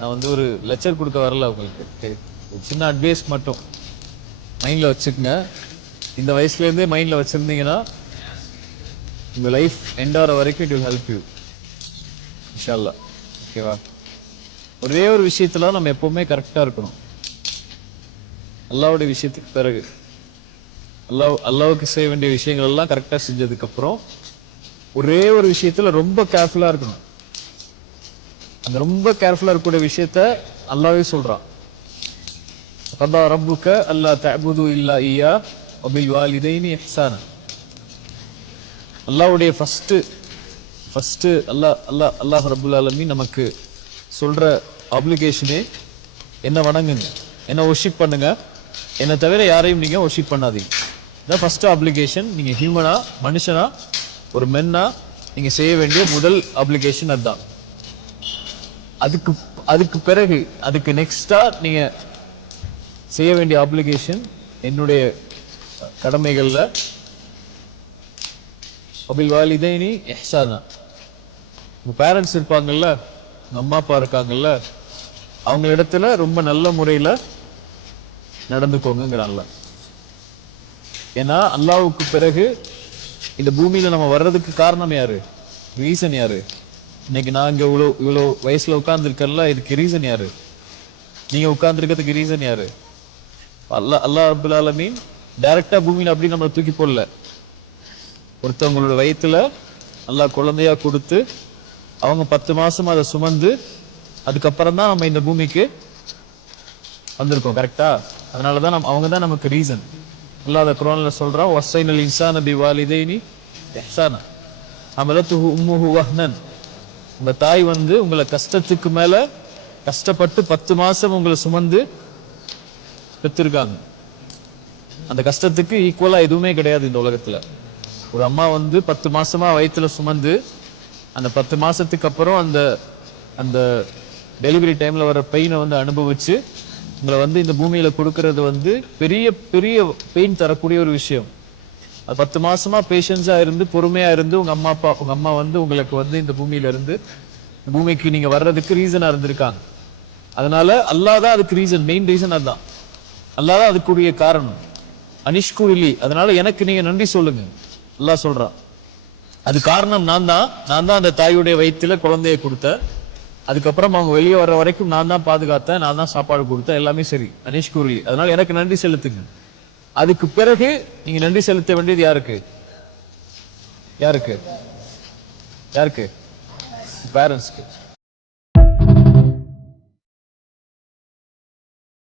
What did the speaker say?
நான் வந்து ஒரு லெக்சர் கொடுக்க வரல உங்களுக்கு. சின்ன அட்வைஸ் மட்டும். மைண்டில் வச்சுக்கோங்க. இந்த வயசுலேருந்தே மைண்டில் வச்சுருந்தீங்கன்னா உங்கள் லைஃப் எண்ட் ஆகிற வரைக்கும் இட் வில் ஹெல்ப் யூ இன்ஷால்லா ஓகேவா ஒரே ஒரு விஷயத்தில் நம்ம எப்போவுமே கரெக்டாக இருக்கணும். அல்லாவுடைய விஷயத்துக்கு பிறகு. அல்லாஹ் அல்லாவுக்கு செய்ய வேண்டிய விஷயங்கள் எல்லாம் கரெக்டாக செஞ்சதுக்கப்புறம் ஒரே ஒரு விஷயத்தில் ரொம்ப கேர்ஃபுல்லாக இருக்கணும். அந்த ரொம்ப கேர்ஃபுல்லாக இருக்கக்கூடிய விஷயத்த அல்லாவே சொல்கிறான் கதா ரப்புக்க அல்லா தபுது இல்லா ஐயா அபில் வாலிதைனி இஹ்சானா. அல்லாவுடைய ஃபஸ்ட்டு ஃபஸ்ட்டு அல்லாஹ் அல்லாஹ் அல்லாஹ் ரபுல் ஆலமி நமக்கு சொல்கிற ஆப்ளிகேஷனே என்ன வணங்குங்க என்ன ஒர்ஷிப் பண்ணுங்கள் என்னை தவிர யாரையும் நீங்கள் ஒர்ஷிப் பண்ணாதீங்க. இதான் ஃபஸ்ட்டு அப்ளிகேஷன் நீங்கள் ஹியூமனாக மனுஷனா ஒரு மென்னாக நீங்கள் செய்ய வேண்டிய முதல் அப்ளிகேஷன் அதுதான். அதுக்கு அதுக்கு பிறகு அதுக்கு நெக்ஸ்டா நீங்க செய்ய வேண்டிய அப்ளிகேஷன் என்னுடைய கடமைகள்ல அபில் வாலிதைனி தான் உங்க பேரண்ட்ஸ் இருப்பாங்கல்ல உங்க அம்மா அப்பா இருக்காங்கல்ல அவங்க இடத்துல ரொம்ப நல்ல முறையில நடந்துக்கோங்கிறான்ல ஏன்னா அல்லாவுக்கு பிறகு இந்த பூமியில நம்ம வர்றதுக்கு காரணம் யாரு? ரீசன் யாரு? இன்னைக்கு நான் இங்க இவ்வளோ இவ்வளோ வயசுல உட்காந்துருக்கல இதுக்கு ரீசன் யாரு? நீங்க உட்காந்துருக்கிறதுக்கு ரீசன் யாரு? அல்லா அல்லாஹ் அபுல் ஆலமீன் டைரக்டா பூமியில அப்படி நம்மளை தூக்கி போடல. ஒருத்தவங்களோட வயிற்றுல நல்லா குழந்தையா கொடுத்து அவங்க பத்து மாசம் அதை சுமந்து அதுக்கப்புறம் தான் நம்ம இந்த பூமிக்கு வந்திருக்கோம் கரெக்டா அதனால தான் நம்ம அவங்க தான் நமக்கு ரீசன் அல்லாஹ் அதை குரான்ல சொல்றான் வசைனல் இன்சான பி வாலிதைனி எஹ்சானா அமலத்துஹு உம்முஹு வஹ்னன். உங்கள் தாய் வந்து உங்களை கஷ்டத்துக்கு மேலே கஷ்டப்பட்டு பத்து மாதம் உங்களை சுமந்து பெற்றிருக்காங்க. அந்த கஷ்டத்துக்கு ஈக்குவலாக எதுவுமே கிடையாது இந்த உலகத்தில். ஒரு அம்மா வந்து பத்து மாதமாக வயிற்றில் சுமந்து அந்த பத்து மாதத்துக்கு அப்புறம் அந்த அந்த டெலிவரி டைமில் வர பெயினை வந்து அனுபவித்து உங்களை வந்து இந்த பூமியில் கொடுக்கறது வந்து பெரிய பெரிய பெயின் தரக்கூடிய ஒரு விஷயம். பத்து மாசமா பேஷன்ஸா இருந்து பொறுமையா இருந்து உங்க அம்மா அப்பா உங்க அம்மா வந்து உங்களுக்கு வந்து இந்த பூமியில இருந்து பூமிக்கு நீங்க வர்றதுக்கு ரீசனா இருந்திருக்காங்க. அதனால அல்லாதான் அதுக்கு ரீசன் மெயின் ரீசன் அதுதான். அல்லாதான் அதுக்குரிய காரணம். அனிஷ்குரிலி அதனால எனக்கு நீங்க நன்றி சொல்லுங்க. அல்லா சொல்றான் அது காரணம் நான் தான். நான் தான் அந்த தாயுடைய வயிற்றுல குழந்தைய கொடுத்தேன். அதுக்கப்புறம் அவங்க வெளியே வர்ற வரைக்கும் நான் தான் பாதுகாத்தேன். நான் தான் சாப்பாடு கொடுத்தேன். எல்லாமே சரி. அனிஷ்குரிலி அதனால எனக்கு நன்றி செலுத்துங்க. அதுக்கு பிறகு நீங்க நன்றி செலுத்த வேண்டியது யாருக்கு? யாருக்கு? யாருக்கு? பேரண்ட்ஸ்க்கு